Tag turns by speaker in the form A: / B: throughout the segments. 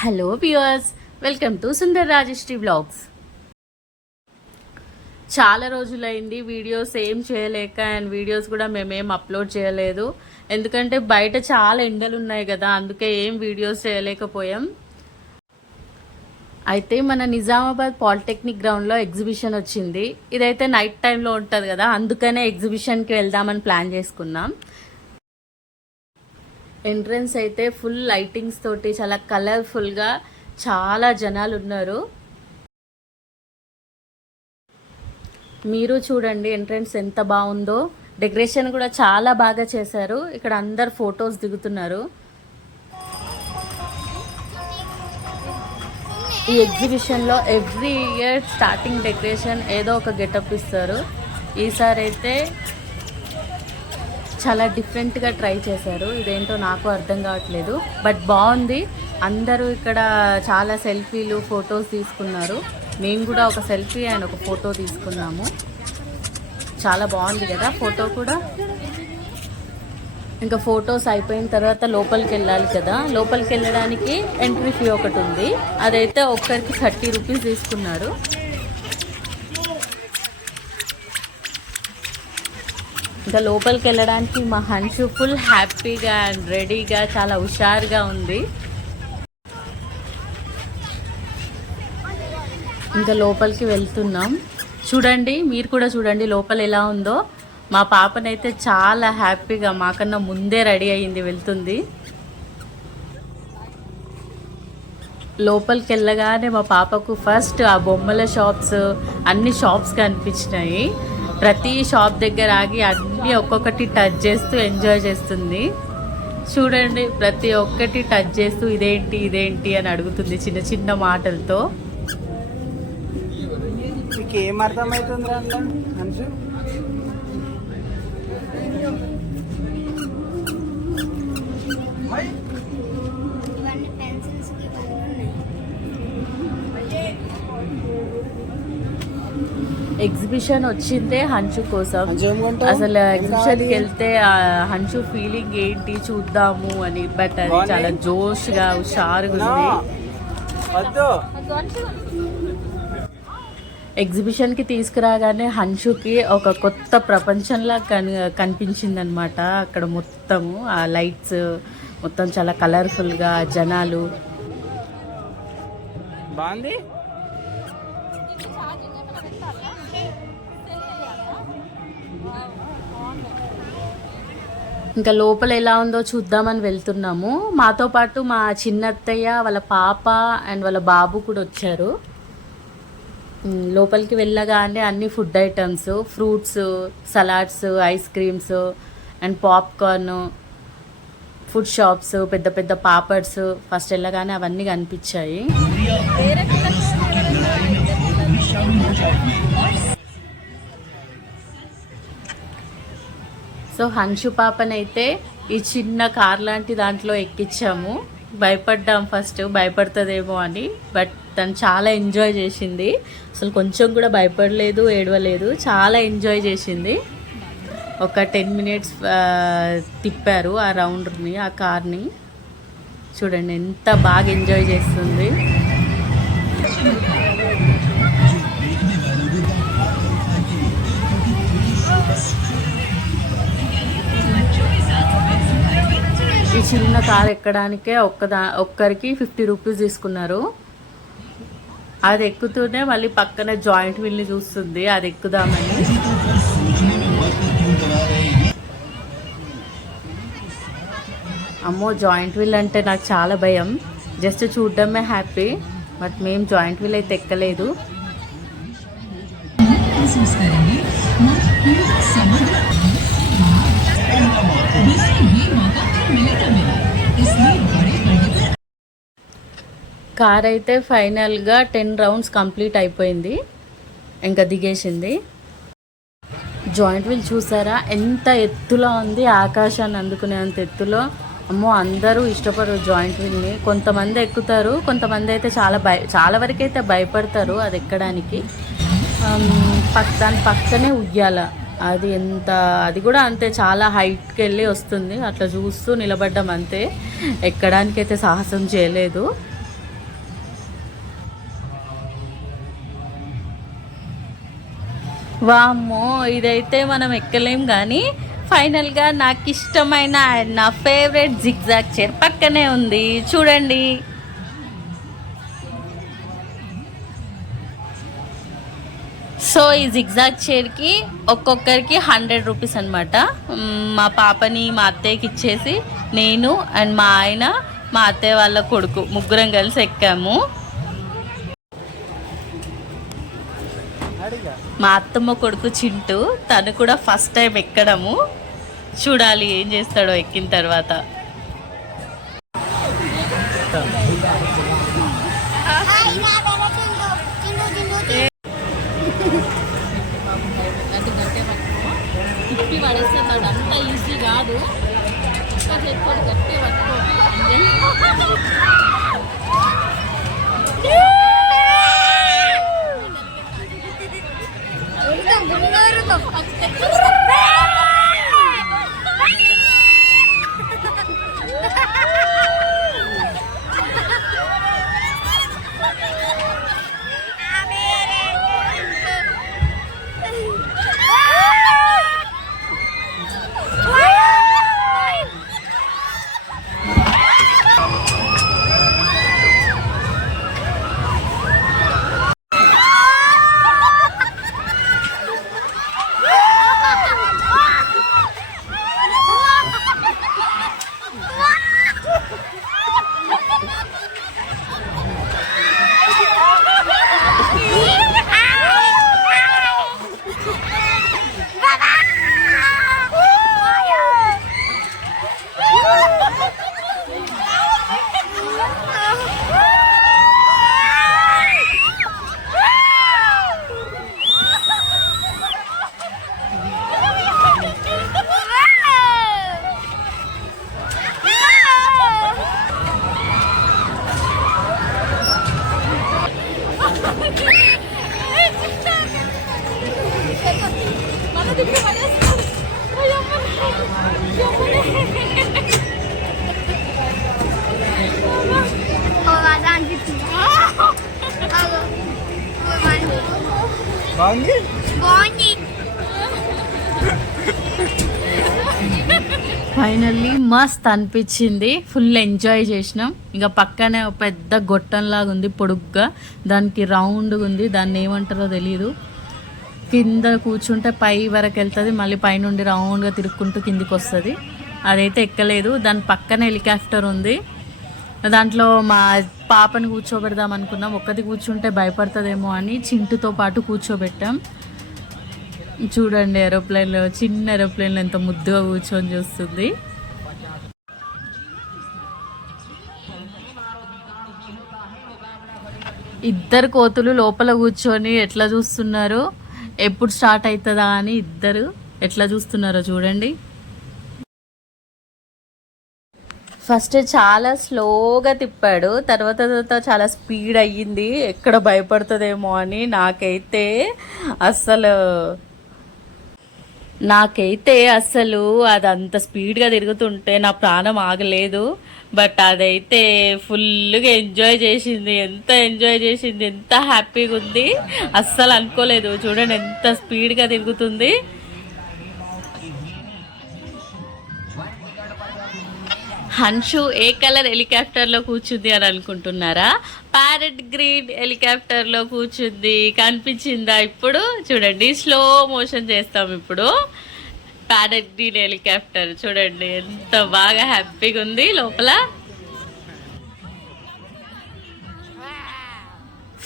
A: Hello viewers welcome to Sundar Rajashree blogs చాలా రోజులైంది videos ఏం చేయలేక అండ్ వీడియోస్ కూడా మేమేం అప్లోడ్ చేయలేదు. ఎందుకంటే బయట చాలా ఎండలు ఉన్నాయి కదా అందుకే ఏం వీడియోస్ చేయలేకపోయాం. అయితే మన నిజామాబాద్ పాలిటెక్నిక్ గ్రౌండ్లో ఎగ్జిబిషన్ వచ్చింది. ఇదైతే నైట్ టైంలో ఉంటుంది కదా అందుకనే ఎగ్జిబిషన్కి వెళ్దామని ప్లాన్ చేసుకున్నాం. ఎంట్రన్స్ అయితే ఫుల్ లైటింగ్స్ తోటి చాలా కలర్ఫుల్గా చాలా జనాలు ఉన్నారు. మీరు చూడండి ఎంట్రన్స్ ఎంత బాగుందో. డెకరేషన్ కూడా చాలా బాగా చేశారు. ఇక్కడ అందరు ఫొటోస్ దిగుతున్నారు. ఈ ఎగ్జిబిషన్లో ఎవ్రీ ఇయర్ స్టార్టింగ్ డెకరేషన్ ఏదో ఒక గెటప్ ఇస్తారు. ఈసారి అయితే చాలా డిఫరెంట్గా ట్రై చేశారు. ఇదేంటో నాకు అర్థం కావట్లేదు. బట్ బాగుంది. అందరూ ఇక్కడ చాలా సెల్ఫీలు ఫొటోస్ తీసుకున్నారు. మేము కూడా ఒక సెల్ఫీ అండ్ ఒక ఫోటో తీసుకున్నాము. చాలా బాగుంది కదా ఫోటో కూడా. ఇంకా ఫొటోస్ అయిపోయిన తర్వాత లోపలికి వెళ్ళాలి కదా. లోపలికి వెళ్ళడానికి ఎంట్రీ ఫీ ఒకటి ఉంది. అదైతే ఒక్కరికి థర్టీ రూపీస్ తీసుకున్నారు. ఇంకా లోపలికి వెళ్ళడానికి మా హన్షు ఫుల్ హ్యాపీగా అండ్ రెడీగా చాలా హుషారుగా ఉంది. ఇంకా లోపలికి వెళ్తున్నాం. చూడండి మీరు కూడా చూడండి లోపల ఎలా ఉందో. మా పాపనైతే చాలా హ్యాపీగా మాకన్నా ముందే రెడీ అయ్యింది వెళ్తుంది. లోపలికి వెళ్ళగానే మా పాపకు ఫస్ట్ ఆ బొమ్మల షాప్స్ అన్ని షాప్స్ కనిపించినాయి. ప్రతి షాప్ దగ్గర ఆగి అన్నీ ఒక్కొక్కటి టచ్ చేస్తూ ఎంజాయ్ చేస్తుంది. చూడండి ప్రతి ఒక్కటి టచ్ చేస్తూ ఇదేంటి ఇదేంటి అని అడుగుతుంది చిన్న చిన్న మాటలతో.
B: మీకు ఏం అర్థమవుతుంది
A: ఎగ్జిబిషన్ వచ్చిందే హంచు కోసం? అసలు
B: ఏం
A: ఎగ్జిబిషన్కి
B: కావాలి?
A: వెళ్తే ఆ హంచు ఫీలింగ్ ఏంటి చూద్దాము అని బట్ అది? చాలా జోష్గా హుషారుగా. ఉంది
B: వద్దు
A: ఎగ్జిబిషన్కి తీసుకురాగానే హన్షుకి ఒక కొత్త ప్రపంచంలా కన్ కనిపించింది అనమాట అక్కడ మొత్తము ఆ లైట్స్ మొత్తం చాలా కలర్ఫుల్గా జనాలు
B: బాగుంది
A: ఇంకా లోపల ఎలా ఉందో చూద్దామని వెళ్తున్నాము. మాతో పాటు మా చిన్నత్తయ్య వాళ్ళ పాప అండ్ వాళ్ళ బాబు కూడా వచ్చారు. లోపలికి వెళ్ళగానే అన్ని food items fruits salads ice creams and popcorn food shops పెద్ద పెద్ద పాపడ్స్ ఫస్ట్ వెళ్ళగానే అవన్నీ కనిపించాయి. సో హన్షు పాపనైతే ఈ చిన్న కార్ లాంటి దాంట్లో ఎక్కించాము భయపడ్డాం ఫస్ట్ భయపడుతుందేమో అని. బట్ తను చాలా ఎంజాయ్ చేసింది. అసలు కొంచెం కూడా భయపడలేదు ఏడవలేదు. చాలా ఎంజాయ్ చేసింది. ఒక టెన్ మినిట్స్ తిప్పారు ఆ రౌండ్ని ఆ కార్ని. చూడండి ఎంత బాగా ఎంజాయ్ చేస్తుంది. చిన్న కార్ ఎక్కడానికే ఒక్కదా ఒక్కరికి ఫిఫ్టీ రూపీస్ తీసుకున్నారు. అది ఎక్కుతూనే మళ్ళీ పక్కన జాయింట్ వీల్ని చూస్తుంది అది ఎక్కుదామని. అమ్మో జాయింట్ వీల్ అంటే నాకు చాలా భయం. జస్ట్ చూడడమే హ్యాపీ బట్ మేము జాయింట్ వీల్ అయితే ఎక్కలేదు. కార్ అయితే ఫైనల్గా టెన్ రౌండ్స్ కంప్లీట్ అయిపోయింది. ఇంకా దిగేసింది. జాయింట్ వీల్ చూసారా? ఎంత ఎత్తులో ఉంది ఆకాశాన్ని అందుకునేంత ఎత్తులో. అమ్మో అందరూ ఇష్టపడరు జాయింట్ వీల్ని. కొంతమంది ఎక్కుతారు కొంతమంది అయితే చాలా భయ చాలా వరకు అయితే భయపడతారు అది ఎక్కడానికి. పక్క దాని పక్కనే ఉయ్యాల. అది ఎంత అది కూడా అంతే చాలా హైట్కి వెళ్ళి వస్తుంది. అట్లా చూస్తూ నిలబడ్డం అంతే. ఎక్కడానికైతే సాహసం చేయలేదు. వామ్మో ఇదైతే మనం ఎక్కలేం కానీ ఫైనల్గా నాకు ఇష్టమైన అండ్ నా ఫేవరెట్ జిగ్జాగ్ చైర్ పక్కనే ఉంది. చూడండి. సో ఈ జిగ్జాగ్ చైర్కి ఒక్కొక్కరికి హండ్రెడ్ రూపీస్ అనమాట మా పాపని మా అత్తయ్యకి ఇచ్చేసి నేను అండ్ మా ఆయన మా అత్తయ్య వాళ్ళ కొడుకు ముగ్గురం కలిసి ఎక్కాము. మా అత్తమ్మ కొడుకు చింటూ తను కూడా ఫస్ట్ టైం ఎక్కడము. చూడాలి ఏం చేస్తాడో ఎక్కిన తర్వాత.
C: ったもんな
B: る
C: の。
A: ఫైనల్లీ మస్త్ అనిపించింది. ఫుల్ ఎంజాయ్ చేసినాం. ఇంకా పక్కనే ఒక పెద్ద గొట్టంలాగా ఉంది పొడుగ్గా. దానికి రౌండ్గా ఉంది. దాన్ని ఏమంటారో తెలియదు కింద కూర్చుంటే పై వరకు వెళ్తుంది. మళ్ళీ పైనుండి రౌండ్గా తిరుక్కుంటూ కిందికి వస్తుంది అదైతే ఎక్కలేదు. దాని పక్కన హెలికాప్టర్ ఉంది. దాంట్లో మా పాపని కూర్చోబెడదాం అనుకున్నాం. ఒక్కది కూర్చుంటే భయపడుతుందేమో అని చింటుతో పాటు కూర్చోబెట్టాం. చూడండి ఏరోప్లేన్లో చిన్న ఏరోప్లేన్లో ఎంత ముద్దుగా కూర్చొని చూస్తుంది. ఇద్దరు కోతులు లోపల కూర్చొని ఎట్లా చూస్తున్నారు? ఎప్పుడు స్టార్ట్ అవుతుందా అని ఇద్దరు ఎట్లా చూస్తున్నారో చూడండి. ఫస్ట్ చాలా స్లోగా తిప్పాడు తర్వాత తర్వాత చాలా స్పీడ్ అయ్యింది. ఎక్కడ భయపడుతుందేమో అని నాకైతే అస్సలు నాకైతే అసలు అది అంత స్పీడ్గా తిరుగుతుంటే నా ప్రాణం ఆగలేదు. బట్ అదైతే ఫుల్గా ఎంజాయ్ చేసింది. ఎంత ఎంజాయ్ చేసింది. ఎంత హ్యాపీగా ఉంది. అస్సలు అనుకోలేదు. చూడండి ఎంత స్పీడ్గా తిరుగుతుంది. హన్షు ఏ కలర్ హెలికాప్టర్లో కూర్చుంది అని అనుకుంటున్నారా? ప్యారెట్ గ్రీన్ హెలికాప్టర్లో కూర్చుంది కనిపించిందా ఇప్పుడు? చూడండి స్లో మోషన్ చేస్తాం ఇప్పుడు. ప్యారెట్ గ్రీన్ హెలికాప్టర్ చూడండి ఎంత బాగా హ్యాపీగా ఉంది లోపల.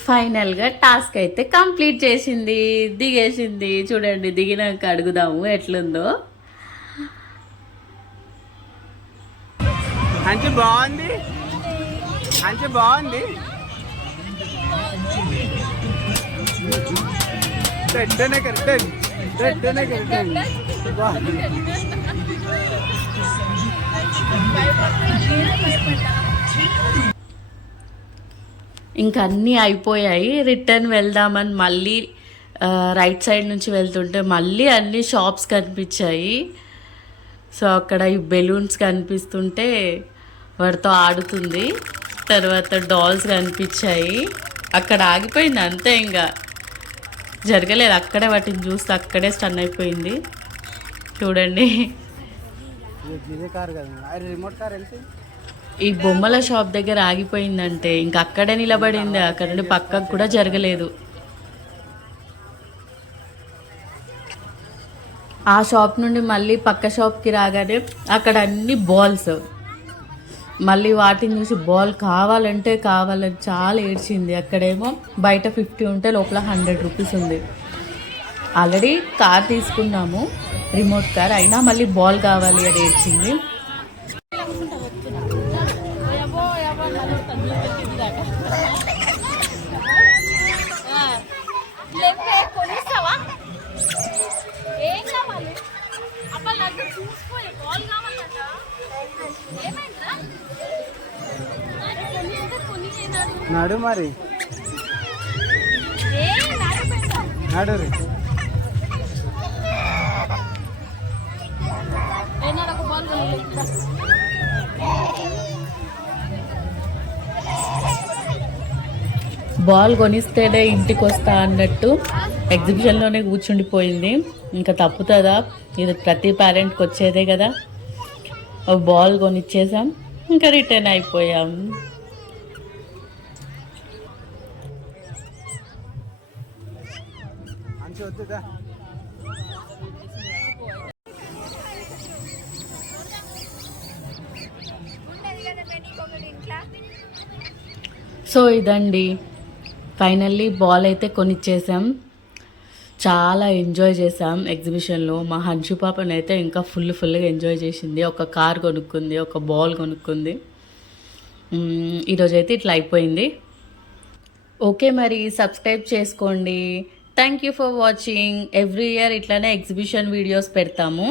A: ఫైనల్గా టాస్క్ అయితే కంప్లీట్ చేసింది దిగేసింది. చూడండి దిగినాక అడుగుదాము ఎట్లుందో.
B: అంచు బాగుంది. అంచు బాగుంది. రెడ్డనే కరెక్ట్. రెడ్డనే కరెక్ట్.
A: ఇంకా అన్నీ అయిపోయాయి. రిటర్న్ వెళ్దామని మళ్ళీ రైట్ సైడ్ నుంచి వెళ్తుంటే మళ్ళీ అన్ని షాప్స్ కనిపించాయి. సో అక్కడ ఈ బెలూన్స్ కనిపిస్తుంటే వాటితో ఆడుతుంది తర్వాత డాల్స్ కనిపించాయి. అక్కడ ఆగిపోయింది అంతే ఇంకా జరగలేదు అక్కడే వాటిని చూస్తే అక్కడే స్టన్ అయిపోయింది. చూడండి. ఈ బొమ్మల షాప్ దగ్గర ఆగిపోయిందంటే ఇంక అక్కడే నిలబడింది. అక్కడ నుండి పక్కకు కూడా జరగలేదు. ఆ షాప్ నుండి మళ్ళీ పక్క షాప్కి రాగానే అక్కడ అన్ని బాల్స్ మళ్ళీ వాటిని చూసి బాల్ కావాలంటే కావాలని చాలా ఏడ్చింది. అక్కడేమో బయట ఫిఫ్టీ ఉంటే లోపల హండ్రెడ్ రూపీస్ ఉంది. ఆల్రెడీ కార్ తీసుకున్నాము. రిమోట్ కార్ అయినా మళ్ళీ బాల్ కావాలి అని ఏడ్చింది.
B: నడు మరి?
C: ఏ నాడు
B: రే.
C: బాల్
A: కొనిస్తేనే ఇంటికి వస్తా అన్నట్టు ఎగ్జిబిషన్లోనే కూర్చుండిపోయింది. ఇంకా తప్పుతుందా? ఇది ప్రతి పేరెంట్కి వచ్చేదే కదా. ఒక బాల్ కొనిచ్చేసాం. ఇంకా రిటర్న్ అయిపోయాం.
B: అంచు వద్దుదా
A: సో ఇదండి. ఫైనల్లీ బాల్ అయితే కొనిచ్చేసాం. చాలా ఎంజాయ్ చేసాం ఎగ్జిబిషన్లో మా హన్షు పాపనైతే ఇంకా ఫుల్ ఫుల్గా ఎంజాయ్ చేసింది. ఒక కార్ కొనుక్కుంది ఒక బాల్ కొనుక్కుంది. ఈరోజైతే ఇట్లా అయిపోయింది. ఓకే మరి సబ్స్క్రైబ్ చేసుకోండి. Thank you for watching every year ఇట్లానే ఎగ్జిబిషన్ వీడియోస్ పెడతాము.